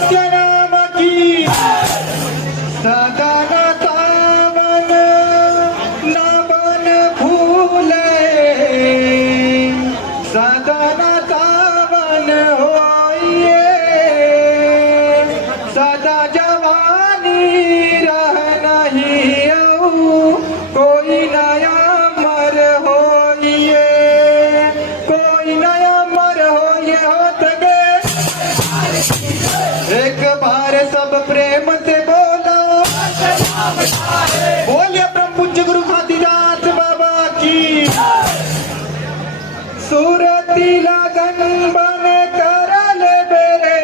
सत्य नाम की सदन सावन न बन भूले सदन सावन होइए सदा जवानी रह नहीं कोई नया मर होइए कोई नया मर होइए होत गए एक बार सब प्रेम से बोलो बोलिए परम पूज्य गुरु खातीदास बाबा की सूरती लगन बन कर ले बेरे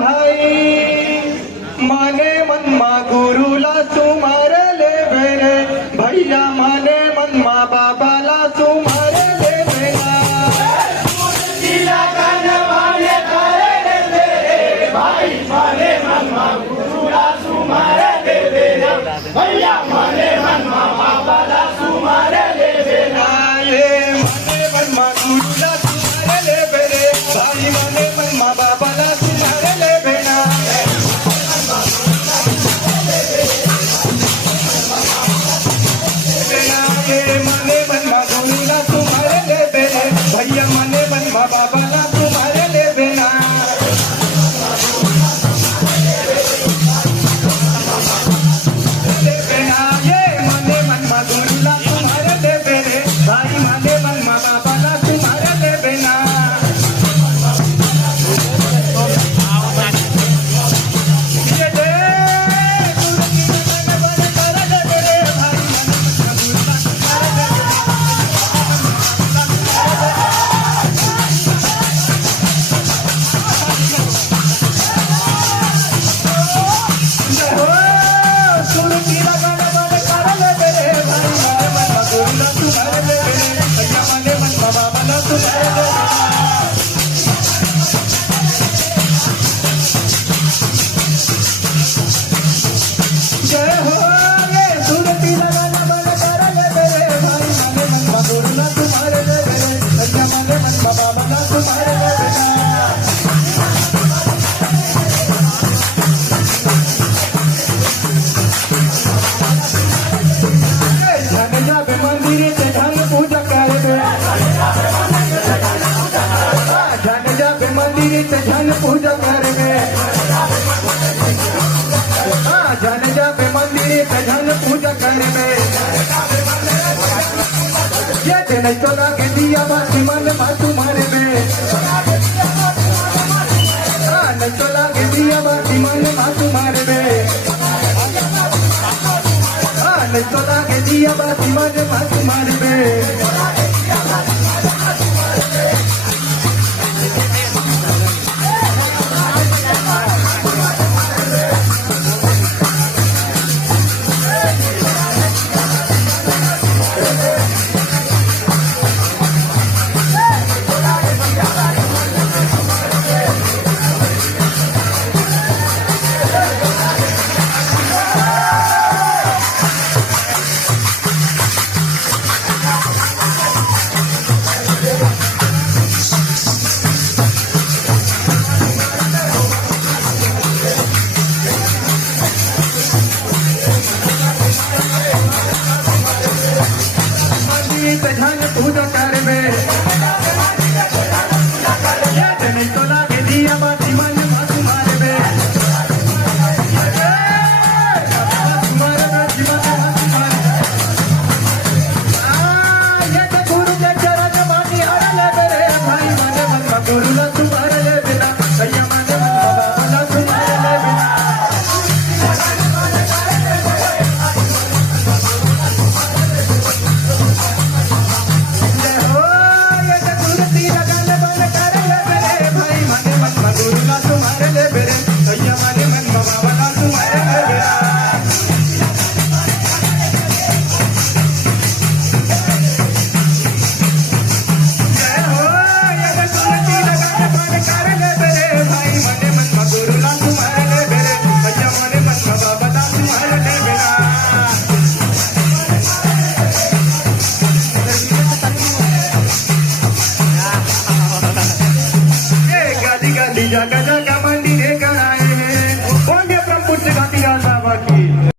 भाई माने मन मा गुरु ला सुमर ले बेरे भैया माने मन मा बाबा ला सुमर ले बेरा सूरती लगन बन कर ले बेरे भाई माने मन मा गुरु ला सुमर ले बेरा भैया माने मन मा बाबा ला सुमर ले बेरा ये माने मन मा गुरु ला सुमर ले बेरे भाई माने मन मा बाबा ला सुमर ले बेरा मने मन मा गुरु ला तुम्हारे ले बेरे भैया मने मन मा बाबा ला तुम्हारे ले बेना ले बेना ये मने मन मा गुरु ला तुम्हारे ले बेरे भाई मने मन मा बाबा ला तुम्हारे ले बेना ये दे जय हो ये सूरती लगन बन कर ले बेरे भाई माने मन मा गुरु ला तुम्हारे ले बेरे भैया माने मन मा बाबा ला तुम्हारे ले बेरा धन जाबे मंदिर से धन पूजा करबे धन जाबे मंदिर से धन पूजा करबे धन जाबे मंदिर से धन पूजा करबे ये नहीं तो लागे दिया बाती मन मा तुम्हारे में नहीं तो लागे दिया बाती मन मा तुम्हारे में नहीं तो लागे दिया बाती मन मा तुम्हारे में धन पूजा करबे नहीं तो लागे दिया बाती मन